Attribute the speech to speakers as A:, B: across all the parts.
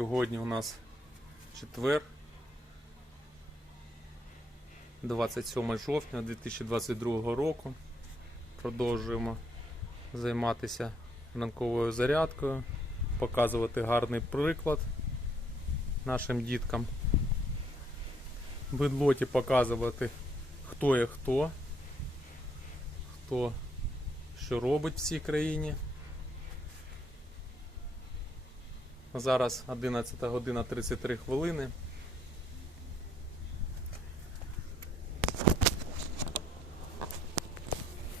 A: Сьогодні у нас четвер, 27 жовтня 2022 року. Продовжуємо займатися ранковою зарядкою, показувати гарний приклад нашим діткам. Бедлоті показувати, хто є хто, хто що робить в цій країні. Зараз 11 година 33 хвилини.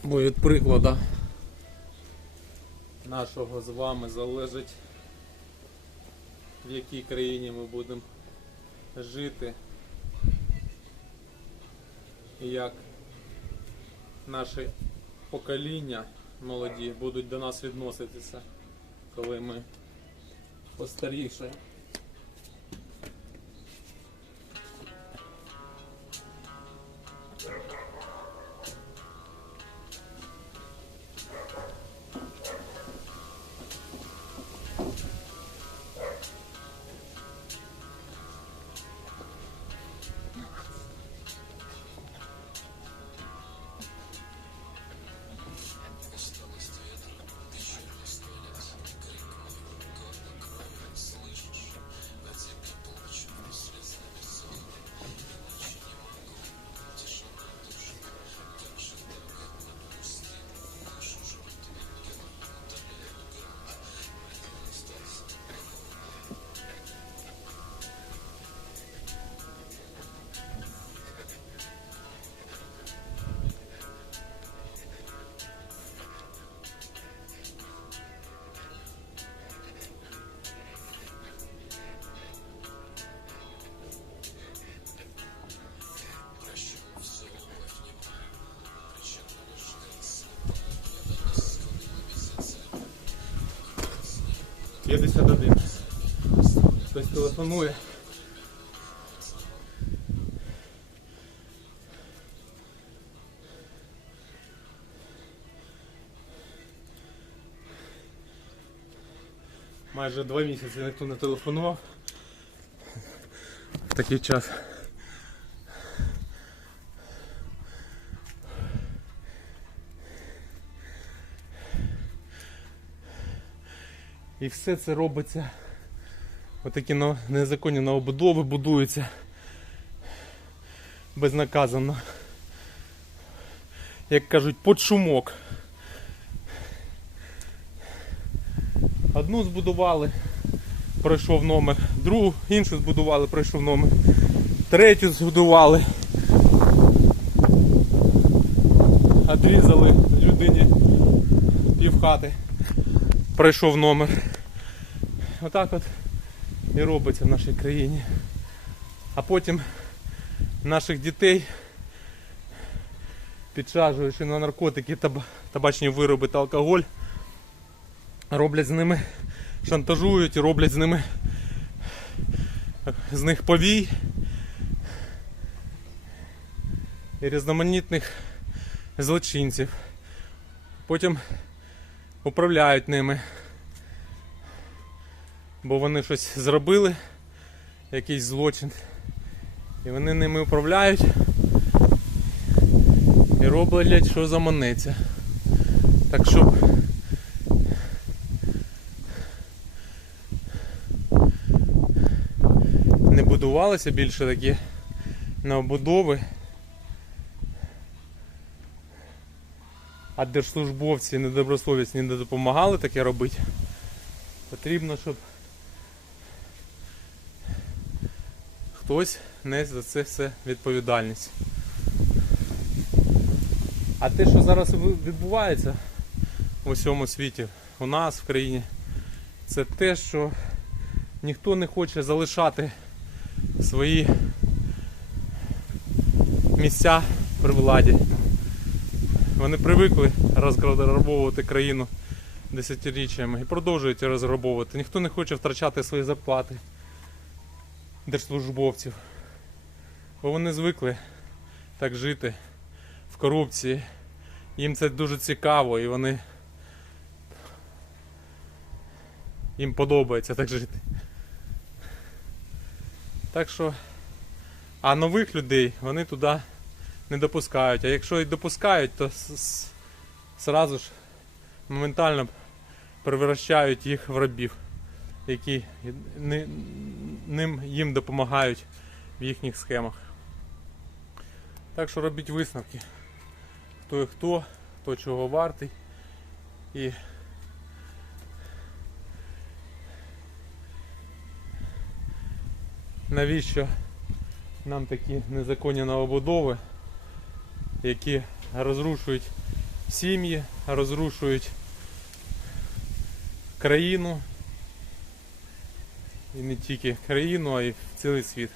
A: Бо від прикладу нашого з вами залежить, в якій країні ми будемо жити як наші покоління молоді будуть до нас відноситися, коли ми постаріше. П'ятдесят один. Хтось телефонує. Майже два місяці ніхто не телефонував. В такий час. І все це робиться. Отакі незаконні новобудови будуються безнаказано. Як кажуть, під шумок. Одну збудували, пройшов номер, другу, іншу збудували, пройшов номер, третю збудували. Одрізали людині півхати пройшов номер. Отак от і робиться в нашій країні. А потім наших дітей підсаджуючи на наркотики, таб- табачні вироби та алкоголь, роблять з ними, шантажують роблять з ними з них повій і різноманітних злочинців. Потім управляють ними. Бо вони щось зробили, якийсь злочин. І вони ними управляють і роблять, що заманеться. Так що не будувалися більше такі новобудови. А держслужбовці недобросовісні не допомагали таке робити. Потрібно, щоб хтось нес за це все відповідальність. А те, що зараз відбувається у всьому світі, у нас в країні, це те, що ніхто не хоче залишати свої місця при владі. Вони привикли розграбовувати країну десятиріччями і продовжують розграбовувати. Ніхто не хоче втрачати свої зарплати держслужбовців. Бо вони звикли так жити в корупції. Їм це дуже цікаво і вони їм подобається так жити. Так що, а нових людей вони туди не допускають. А якщо і допускають, то сразу ж моментально превращають їх в рабів, які ним їм допомагають в їхніх схемах. Так що робіть висновки. Хто і хто, хто чого вартий. І навіщо нам такі незаконні новобудови, які розрушують сім'ї, розрушують країну. І не тільки країну, а й цілий світ.